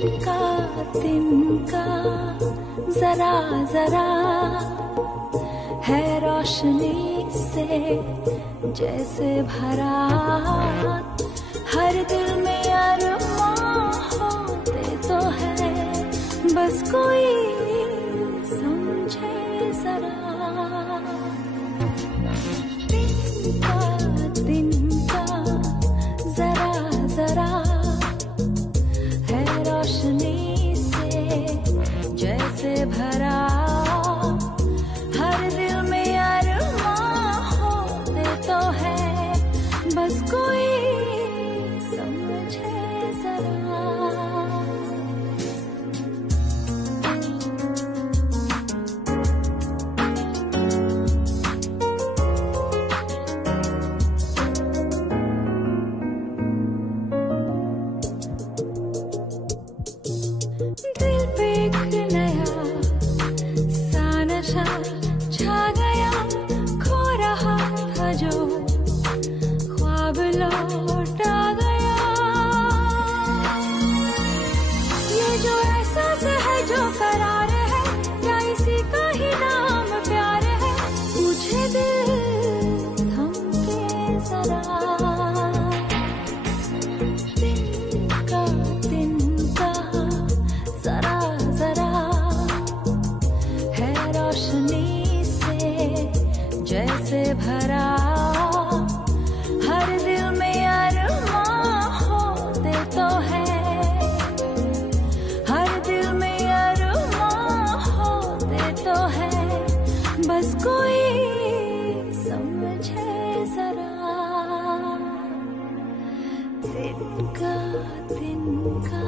तिनका जरा जरा है रोशनी से जैसे भरा, हर दिल में अरमां होते तो है, बस कोई समझे जरा। तिनका जरा जरा है रोशनी से जैसे भरा, हर दिल में अरमां होते तो है, बस कोई समझे जरा। दिल पे एक नया सा नशा छा गया, खो रहा था जो ख्वाब लौट आ गया। ये जो एहसास है जो करार है, क्या इसी का ही नाम प्यार है, मुझे दिल थमके जरा। तिनका जरा जरा है रोशनी से जैसे भरा, हर दिल में अरमां होते तो है, हर दिल में अरमां होते तो है, बस कोई समझे जरा। तिनका तिनका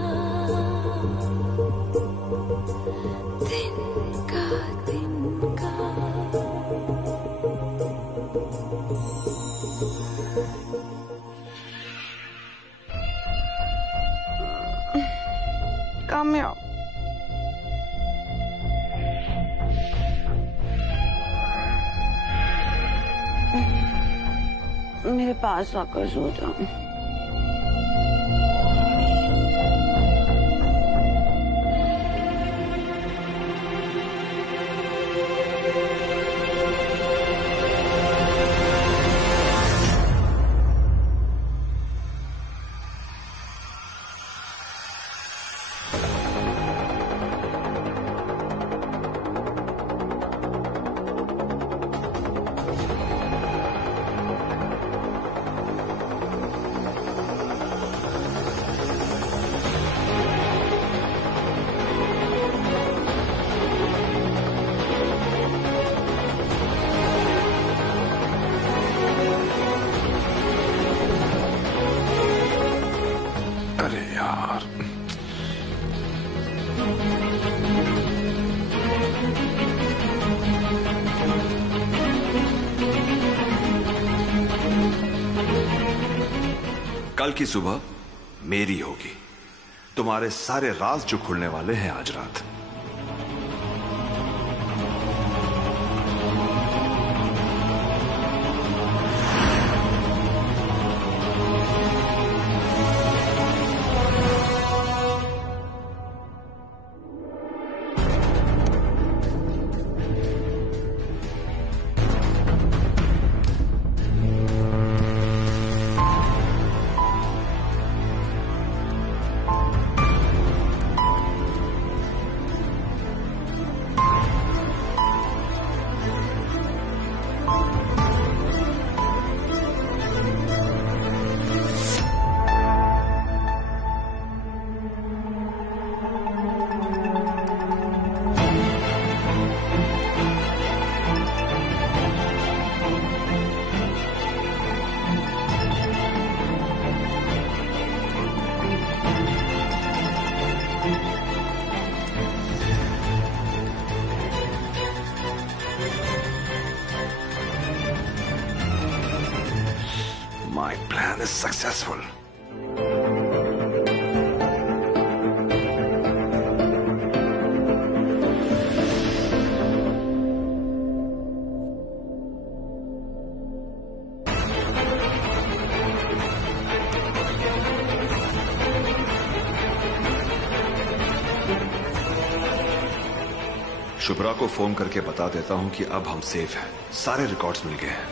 तिनका तिनका। Come here. मेरे पास आकर सो जाओ। अरे यार, कल की सुबह मेरी होगी। तुम्हारे सारे राज जो खुलने वाले हैं आज रात। My plan is successful. Shubhra को फोन करके बता देता हूं कि अब हम सेफ हैं। सारे रिकॉर्ड्स मिल गए हैं।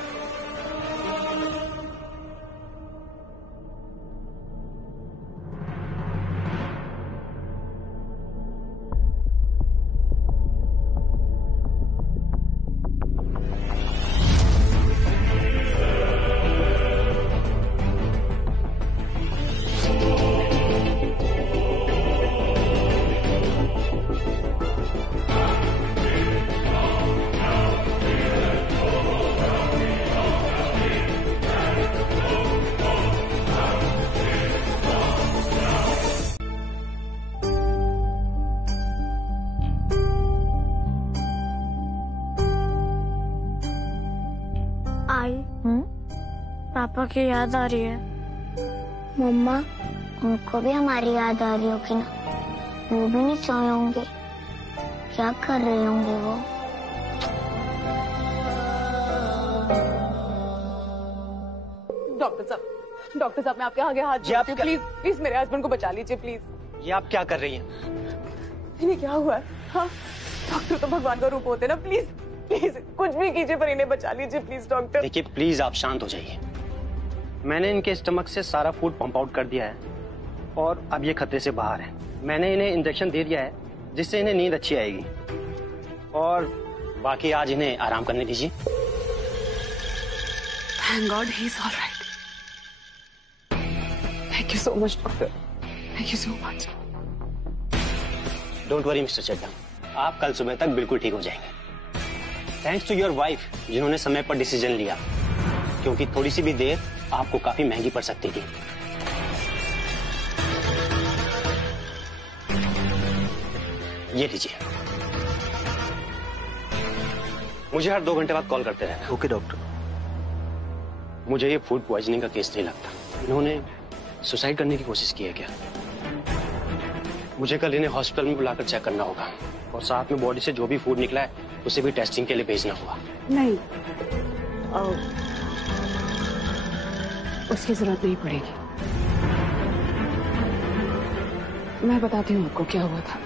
पापा की याद आ रही है। मम्मा, उनको भी हमारी याद आ रही होगी ना? वो भी नहीं सोए होंगे। क्या कर रहे होंगे वो? डॉक्टर साहब मैं आपके आगे हाथ जोड़ती हूँ, प्लीज प्लीज मेरे हस्बैंड को बचा लीजिए प्लीज। ये आप क्या कर रही हैं? इन्हें क्या हुआ है? हाँ, डॉक्टर तो भगवान का रूप होते हैं ना। प्लीज प्लीज कुछ भी कीजिए पर इन्हें बचा लीजिए प्लीज डॉक्टर। देखिए प्लीज आप शांत हो जाइए। मैंने इनके स्टमक से सारा फूड पंप आउट कर दिया है और अब ये खतरे से बाहर है। मैंने इन्हें इंजेक्शन दे दिया है जिससे इन्हें नींद अच्छी आएगी और बाकी आज इन्हें आराम करने दीजिए। Thank God he's all right. Thank you so much doctor. Thank you so much. Don't worry mister Chadha, आप कल सुबह तक बिल्कुल ठीक हो जाएंगे। थैंक्स टू योर वाइफ जिन्होंने समय पर डिसीजन लिया, क्योंकि थोड़ी सी भी देर आपको काफी महंगी पड़ सकती थी। ये लीजिए, मुझे हर 2 घंटे बाद कॉल करते रहना। Okay doctor. मुझे ये फूड पॉइजनिंग का केस नहीं लगता। इन्होंने सुसाइड करने की कोशिश की है क्या? मुझे कल इन्हें हॉस्पिटल में बुलाकर चेक करना होगा और साथ में बॉडी से जो भी फूड निकला है उसे भी टेस्टिंग के लिए भेजना होगा। नहीं, उसकी जरूरत नहीं पड़ेगी। मैं बताती हूँ आपको क्या हुआ था।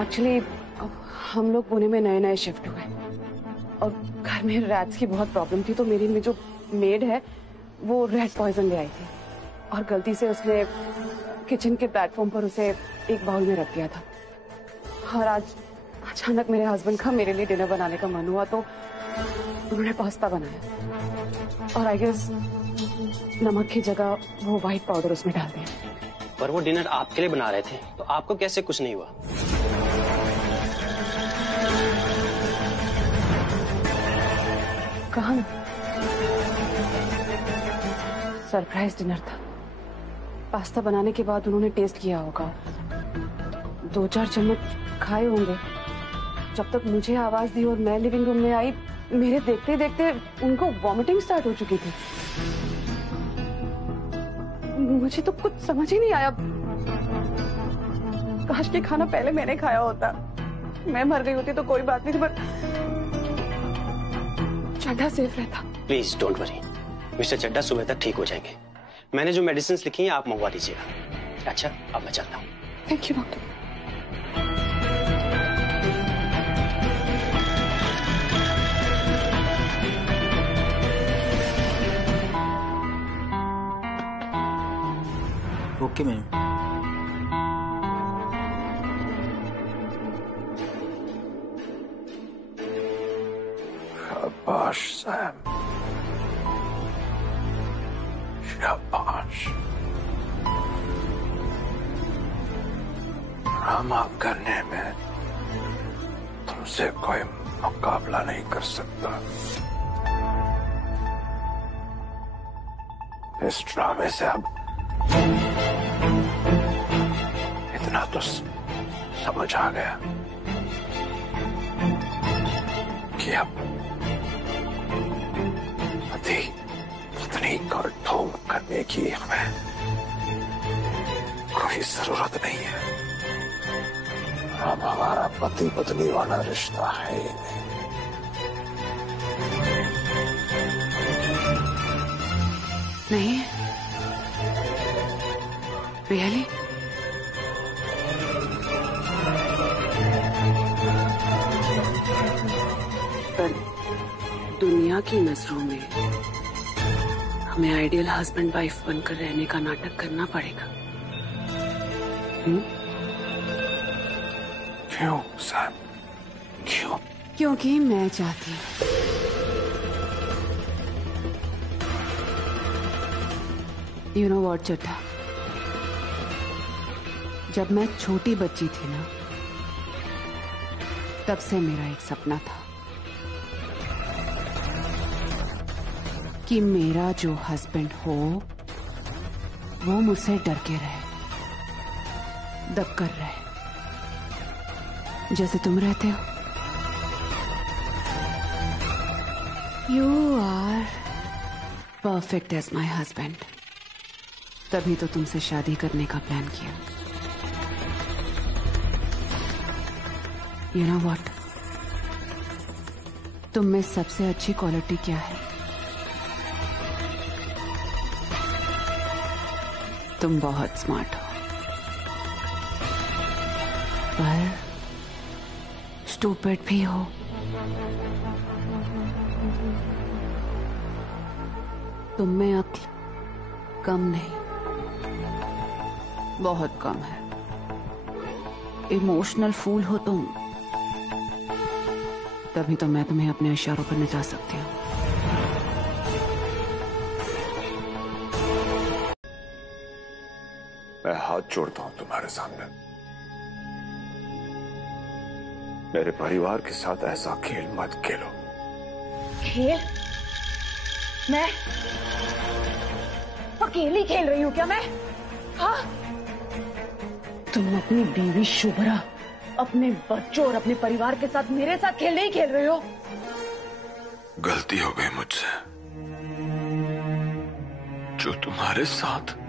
एक्चुअली हम लोग पुणे में नए शिफ्ट हुए और घर में रैट्स की बहुत प्रॉब्लम थी, तो मेरी में जो मेड है वो रेड पॉइजन ले आई थी और गलती से उसने किचन के प्लेटफॉर्म पर उसे एक बाउल में रख दिया था। और आज अचानक मेरे हस्बैंड का मेरे लिए डिनर बनाने का मन हुआ तो उन्होंने पास्ता बनाया और आई गेस नमक की जगह वो व्हाइट पाउडर उसमें डाल दिया। पर वो डिनर आपके लिए बना रहे थे तो आपको कैसे कुछ नहीं हुआ? कहा ना, सरप्राइज डिनर था। पास्ता बनाने के बाद उन्होंने टेस्ट किया होगा, 2-4 चम्मच खाए होंगे। जब तक मुझे आवाज दी और मैं लिविंग रूम में आई, मेरे देखते देखते उनको वॉमिटिंग स्टार्ट हो चुकी थी। मुझे तो कुछ समझ ही नहीं आया। काश के खाना पहले मैंने खाया होता। मैं मर गई होती तो कोई बात नहीं थी, पर चड्ढा सेफ रहता। Please don't worry, mister Chadha सुबह तक ठीक हो जाएंगे। मैंने जो मेडिसिन लिखी हैं आप मंगवा दीजिएगा। अच्छा, अब मैं चलता हूँ। Thank you doctor. Okay ma'am. शाबाश सैम, शाबाश। ड्रामा करने में तुमसे कोई मुकाबला नहीं कर सकता। इस ड्रामे से अब इतना तो समझ आ गया कि अब पति पत्नी को ढोंग करने की हमें कोई जरूरत नहीं है। अब हमारा पति पत्नी वाला रिश्ता है ही नहीं। रियली? दुनिया की नजरों में हमें आइडियल हस्बैंड वाइफ बनकर रहने का नाटक करना पड़ेगा। क्यों सैम, क्यों? क्योंकि मैं चाहती हूँ। यू नो व्हाट चड्ढा, जब मैं छोटी बच्ची थी ना, तब से मेरा एक सपना था कि मेरा जो हस्बैंड हो वो मुझसे डर के रहे, दब कर रहे, जैसे तुम रहते हो। You are perfect as my husband. तभी तो तुमसे शादी करने का प्लान किया। यू नो व्हाट, तुम में सबसे अच्छी क्वालिटी क्या है? तुम बहुत स्मार्ट हो, पर स्टूपिड भी हो। तुम में अक्ल कम नहीं, बहुत कम है। इमोशनल फूल हो तुम, तभी तो मैं तुम्हें अपने इशारों पर नचा सकती हूँ। मैं हाथ जोड़ता हूं तुम्हारे सामने। मेरे परिवार के साथ ऐसा खेल मत खेलो। खेल? मैं अकेली खेल रही हूँ क्या मैं? हाँ? तुम अपनी बीवी शुभ्रा, अपने बच्चों और अपने परिवार के साथ मेरे साथ खेल नहीं खेल रहे हो? गलती हो गई मुझसे, जो तुम्हारे साथ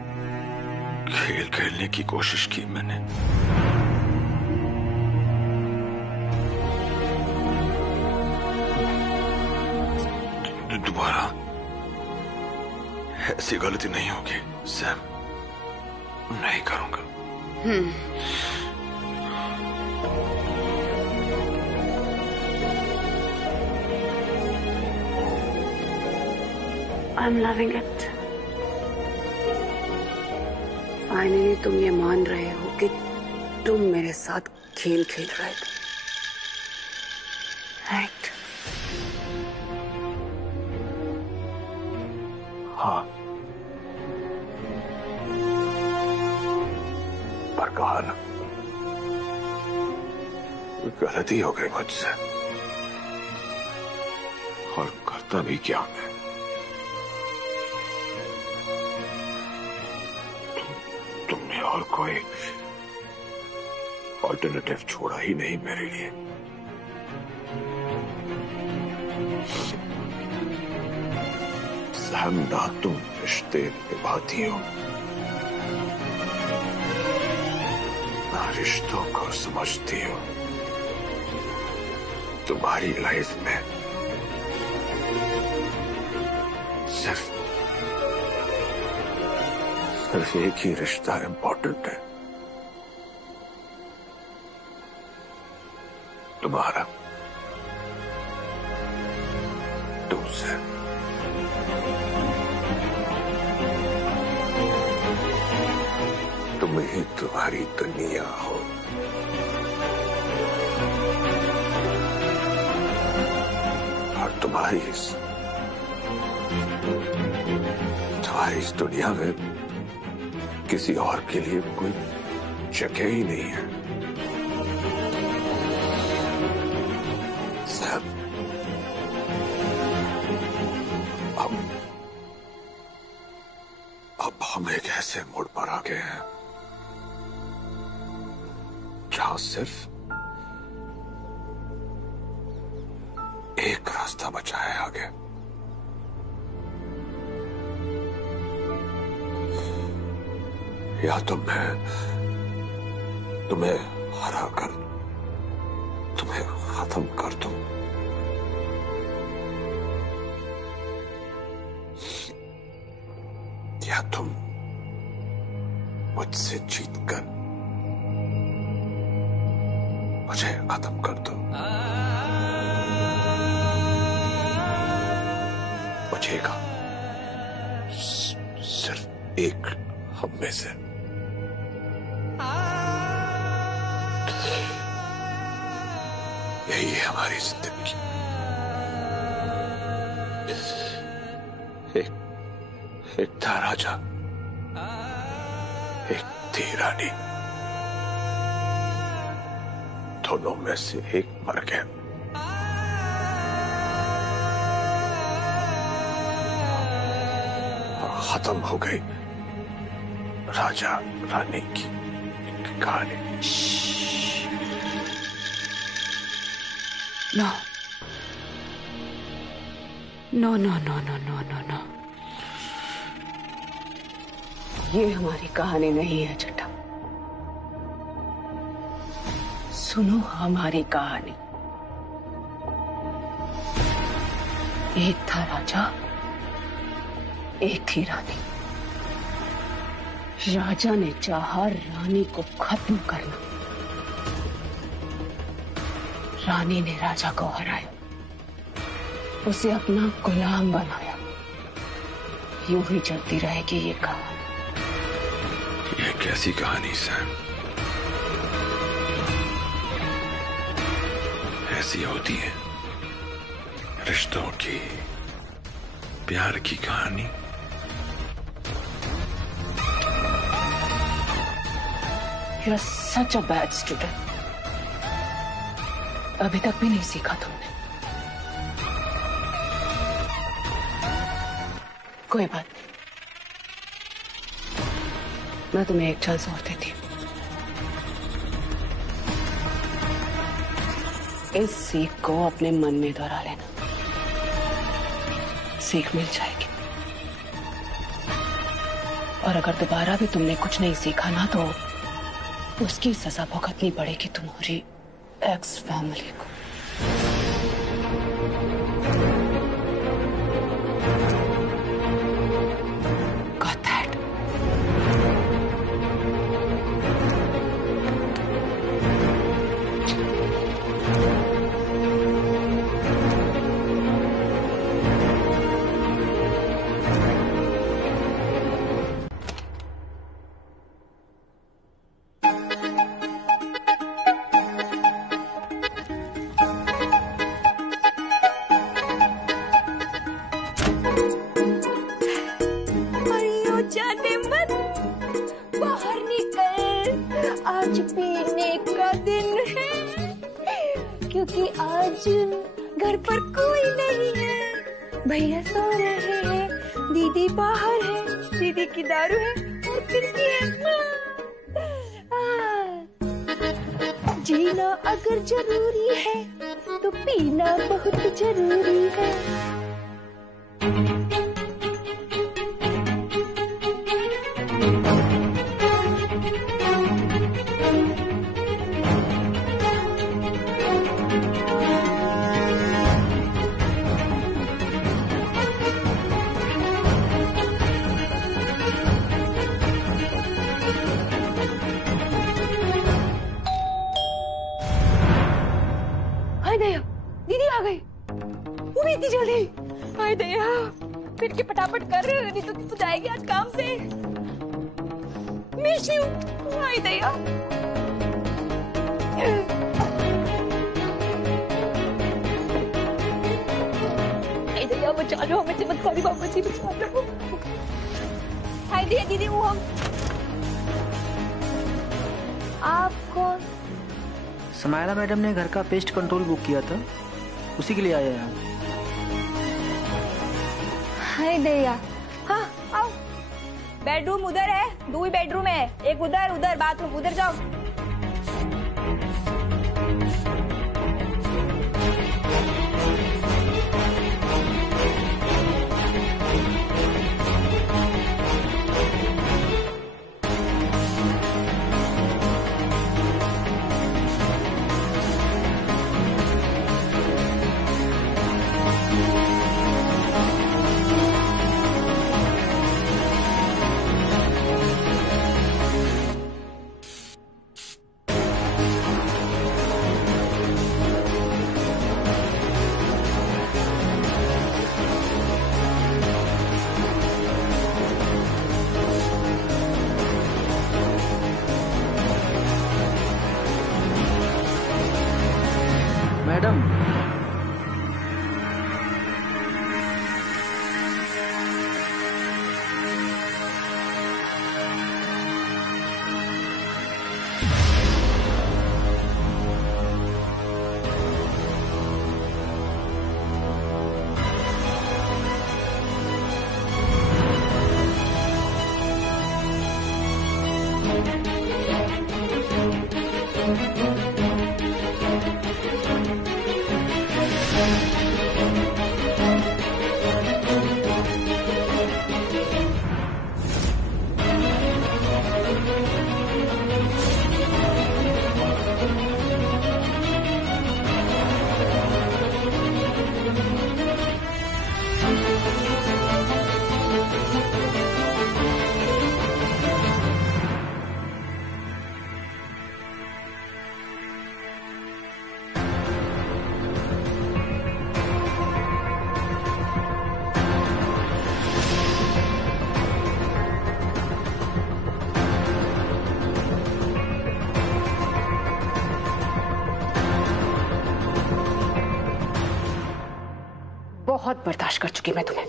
खेल खेलने की कोशिश की मैंने। दोबारा ऐसी गलती नहीं होगी सैम, नहीं करूंगा। I'm loving it. फाइनली तुम ये मान रहे हो कि तुम मेरे साथ खेल खेल रहे थे, राइट? हाँ, पर कहा ना, गलती हो गई मुझसे, और करता भी क्या मैं। तुमने और कोई ऑल्टरनेटिव छोड़ा ही नहीं मेरे लिए। सैम, ना तुम रिश्ते निभाती हो, ना रिश्तों को समझती हो। तुम्हारी लाइफ में सिर्फ एक ही रिश्ता इंपॉर्टेंट है, तुम्हारा, तुमसे। तुम ही तुम्हारी दुनिया हो, और तुम्हारी इस दुनिया में किसी और के लिए कोई जगह ही नहीं है। सैम, अब हम एक ऐसे मोड़ पर आ गए हैं जहां सिर्फ एक रास्ता बचा है आगे। या तो मैं तुम्हें हरा कर तुम्हें खत्म कर दूं, या तुम मुझसे जीतकर मुझे खत्म कर दो। बचेगा सिर्फ एक हम में से। यही है हमारी जिंदगी। एक था राजा, एक थी रानी। दोनों में से एक मर गया। और खत्म हो गई राजा रानी की कहानी। No no no no no no no no, ये हमारी कहानी नहीं है चड्ढा। सुनो हमारी कहानी। एक था राजा, एक थी रानी। राजा ने चाहा रानी को खत्म करना, रानी ने राजा को हराया, उसे अपना गुलाम बनाया। यूं ही चलती रहेगी ये कहानी। यह कैसी कहानी सैम? ऐसी होती है रिश्तों की, प्यार की कहानी। You are such a bad student. अभी तक भी नहीं सीखा तुमने। कोई बात नहीं, मैं तुम्हें एक चांस और देती हूँ। इस सीख को अपने मन में दोहरा लेना, सीख मिल जाएगी। और अगर दोबारा भी तुमने कुछ नहीं सीखा ना, तो उसकी सजा भुगतनी पड़ेगी तुम्हारी एक्स फैमिली को। Got that? आज पीने का दिन है, क्योंकि आज घर पर कोई नहीं है। भैया सो रहे हैं, दीदी बाहर है, दीदी की दारू है और खिड़की है। जीना अगर जरूरी है तो पीना बहुत जरूरी है। दीदी आ गई। वो भी इतनी जल्दी? हाय दया, फिर के फटाफट कर, नहीं तो तू जाएगी आज काम से। Miss you. हाय दया। हाय दया, बचा लो हमें, चमत्कारी बाबा जी बचा लो। हाय दया दीदी, वो हम। आप कौन? समायला मैडम ने घर का पेस्ट कंट्रोल बुक किया था, उसी के लिए आया है। हाय दया। हाँ आओ। बेडरूम उधर है, 2 ही बेडरूम है, एक उधर, उधर बाथरूम, उधर जाओ। बहुत बर्दाश्त कर चुकी मैं तुम्हें।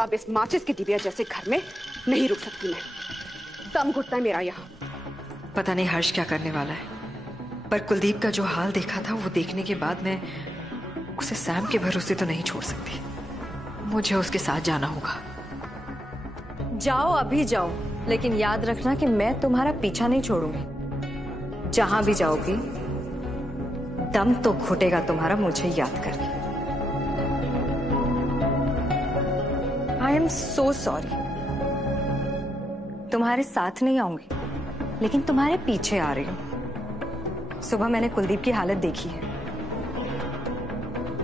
अब इस माचिस की डिबिया जैसे घर में नहीं रुक सकती मैं। दम घुटता है मेरा यहाँ। पता नहीं हर्ष क्या करने वाला है, पर कुलदीप का जो हाल देखा था वो देखने के बाद मैं उसे सैम के भरोसे तो नहीं छोड़ सकती। मुझे उसके साथ जाना होगा। जाओ, अभी जाओ, लेकिन याद रखना कि मैं तुम्हारा पीछा नहीं छोड़ूंगी। जहां भी जाओगी दम तो घुटेगा तुम्हारा मुझे याद करके। I am so sorry. तुम्हारे साथ नहीं आऊंगी, लेकिन तुम्हारे पीछे आ रही हूं। सुबह मैंने कुलदीप की हालत देखी है।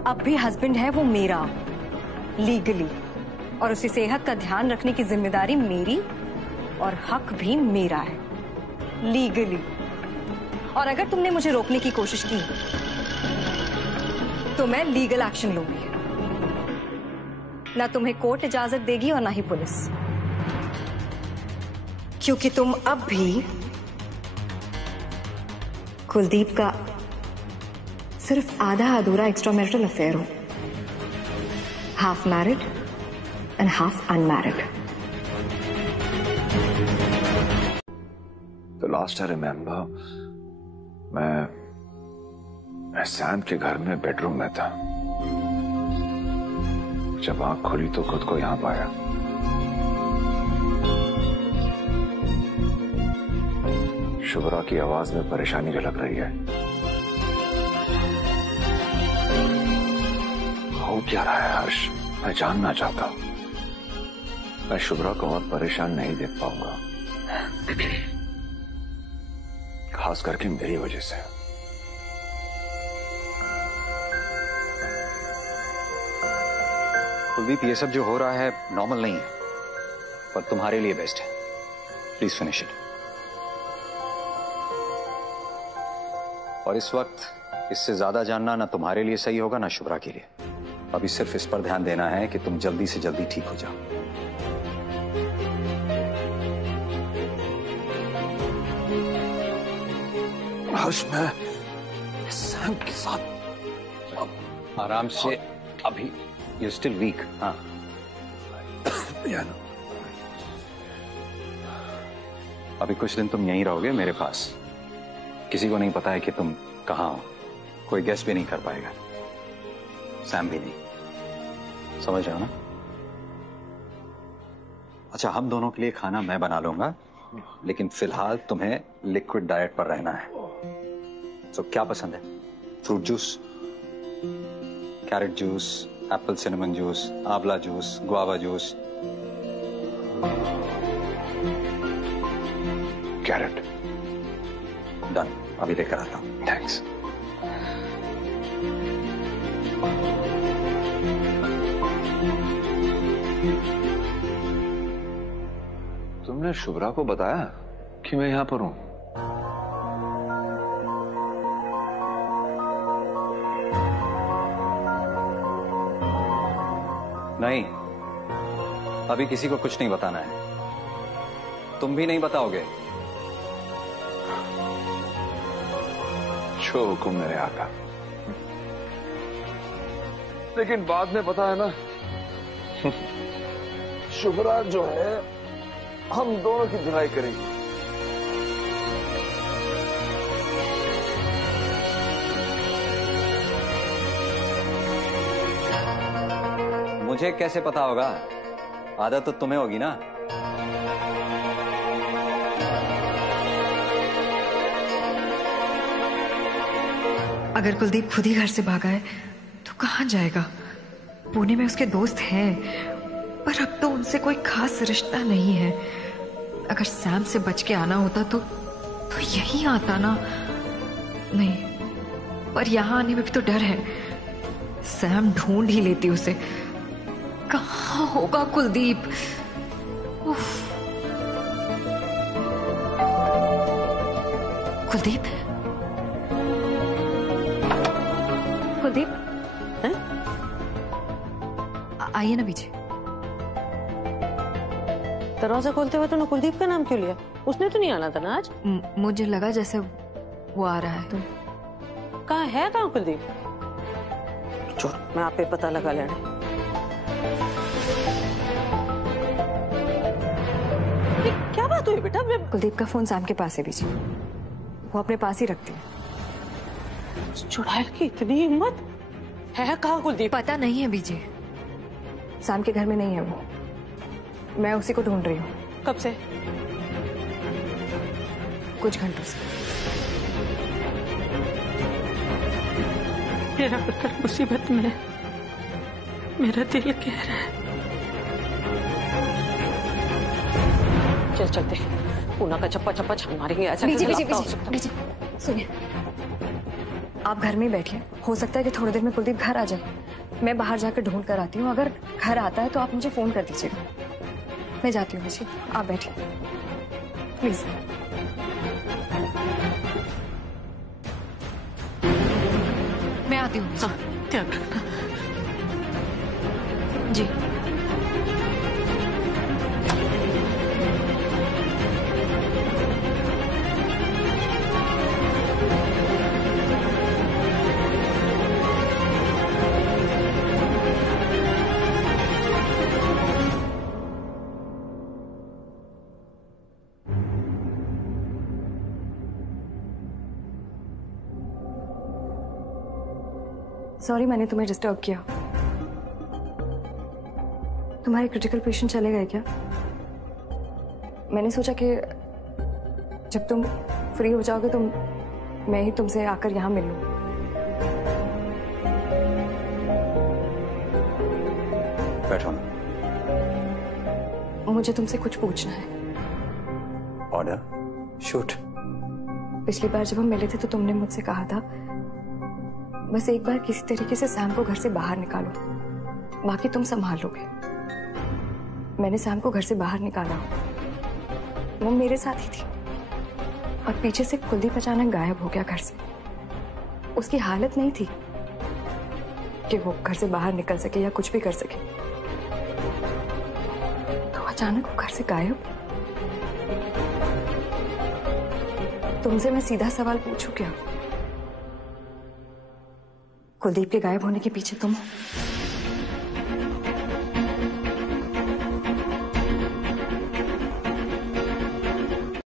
अब भी हस्बैंड है वो मेरा, लीगली, और उसकी सेहत का ध्यान रखने की जिम्मेदारी मेरी और हक भी मेरा है, लीगली। और अगर तुमने मुझे रोकने की कोशिश की तो मैं लीगल एक्शन लूंगी। ना तुम्हें कोर्ट इजाजत देगी और ना ही पुलिस, क्योंकि तुम अब भी कुलदीप का सिर्फ आधा अधूरा एक्स्ट्रा मैरिटल अफेयर हो, half married and half unmarried. The last I remember, मैं सैम के घर में बेडरूम में था। जब आंख खुली तो खुद को यहां पाया। शुभ्रा की आवाज में परेशानी झलक रही है। हो क्या रहा है हर्ष, मैं जानना चाहता हूं। मैं शुभ्रा को और परेशान नहीं देख पाऊंगा, खास करके मेरी वजह से। कुलदीप, ये सब जो हो रहा है नॉर्मल नहीं है, पर तुम्हारे लिए बेस्ट है। Please finish it. और इस वक्त इससे ज्यादा जानना ना तुम्हारे लिए सही होगा ना शुभ्रा के लिए। अभी सिर्फ इस पर ध्यान देना है कि तुम जल्दी से जल्दी ठीक हो जाओ। हर्ष, मैं सैम के साथ आराम से। अभी यू स्टिल वीक। हाँ, अभी कुछ दिन तुम यहीं रहोगे मेरे पास। किसी को नहीं पता है कि तुम कहाँ हो, कोई गेस भी नहीं कर पाएगा, सैम भी नहीं। समझ रहे हो ना? अच्छा, हम दोनों के लिए खाना मैं बना लूंगा, लेकिन फिलहाल तुम्हें लिक्विड डाइट पर रहना है। तो क्या पसंद है? Fruit juice, carrot juice, apple cinnamon juice, आंवला juice, guava juice? Carrot. Done, अभी लेकर आता हूं। थैंक्स। तुमने शुभ्रा को बताया कि मैं यहां पर हूं? नहीं, अभी किसी को कुछ नहीं बताना है। तुम भी नहीं बताओगे? जो हुक्म मेरे आका। लेकिन बाद में पता है ना, शुभ्रा जो है हम दोनों की धुलाई करेंगे। मुझे कैसे पता होगा? आदत तो तुम्हें होगी ना। अगर कुलदीप खुद ही घर से भागा है तो कहाँ जाएगा? पुणे में उसके दोस्त हैं, पर अब तो उनसे कोई खास रिश्ता नहीं है। अगर सैम से बच के आना होता तो यही आता ना। नहीं, पर यहाँ आने में भी तो डर है। सैम ढूंढ ही लेती उसे। कहाँ होगा कुलदीप? उफ। कुलदीप, कुलदीप, आइए ना पीछे। दरवाजा खोलते हुए तूने कुलदीप का नाम क्यों लिया? उसने तो नहीं आना था ना आज। मुझे लगा जैसे वो आ रहा है। कहाँ है, कहाँ कुलदीप? चलो मैं आप पे पता लगा लेना। बात हुई बेटा? मैं कुलदीप का फोन सैम के पास है बीजी, वो अपने पास ही रखती है। चुड़ैल की इतनी हिम्मत है? कहाँ कुलदीप? पता नहीं है बीजी। सैम के घर में नहीं है वो, मैं उसी को ढूंढ रही हूँ। कब से? कुछ घंटों से। मेरा पुत्र मुसीबत में, मेरा दिल कह रहा है। चल चलते, पूना का चप्पा चप्पा छान मारेंगे। ऐसा बीजी सुनिए, आप घर में ही बैठिए, हो सकता है कि थोड़ी देर में कुलदीप घर आ जाए। मैं बाहर जाकर ढूंढ कर आती हूँ, अगर घर आता है तो आप मुझे फोन कर दीजिएगा। मैं जाती हूँ बीजी, आप बैठिए प्लीज। मैं आती हूँ। हाँ, ध्यान रखना जी। सॉरी मैंने तुम्हें डिस्टर्ब किया। तुम्हारे क्रिटिकल पेशेंट चले गए क्या? मैंने सोचा कि जब तुम फ्री हो जाओगे तो मैं ही तुमसे आकर यहाँ मिल लूं। बैठो ना। मुझे तुमसे कुछ पूछना है। Order, shoot. पिछली बार जब हम मिले थे तो तुमने मुझसे कहा था बस एक बार किसी तरीके से सैम को घर से बाहर निकालो, बाकी तुम संभाल लोगे। मैंने सैम को घर से बाहर निकाला, वो मेरे साथ ही थी, और पीछे से कुलदीप अचानक गायब हो गया घर से। उसकी हालत नहीं थी कि वो घर से बाहर निकल सके या कुछ भी कर सके, तो अचानक वो घर से गायब। तुमसे मैं सीधा सवाल पूछूं क्या? कुलदीप के गायब होने के पीछे तुम हो?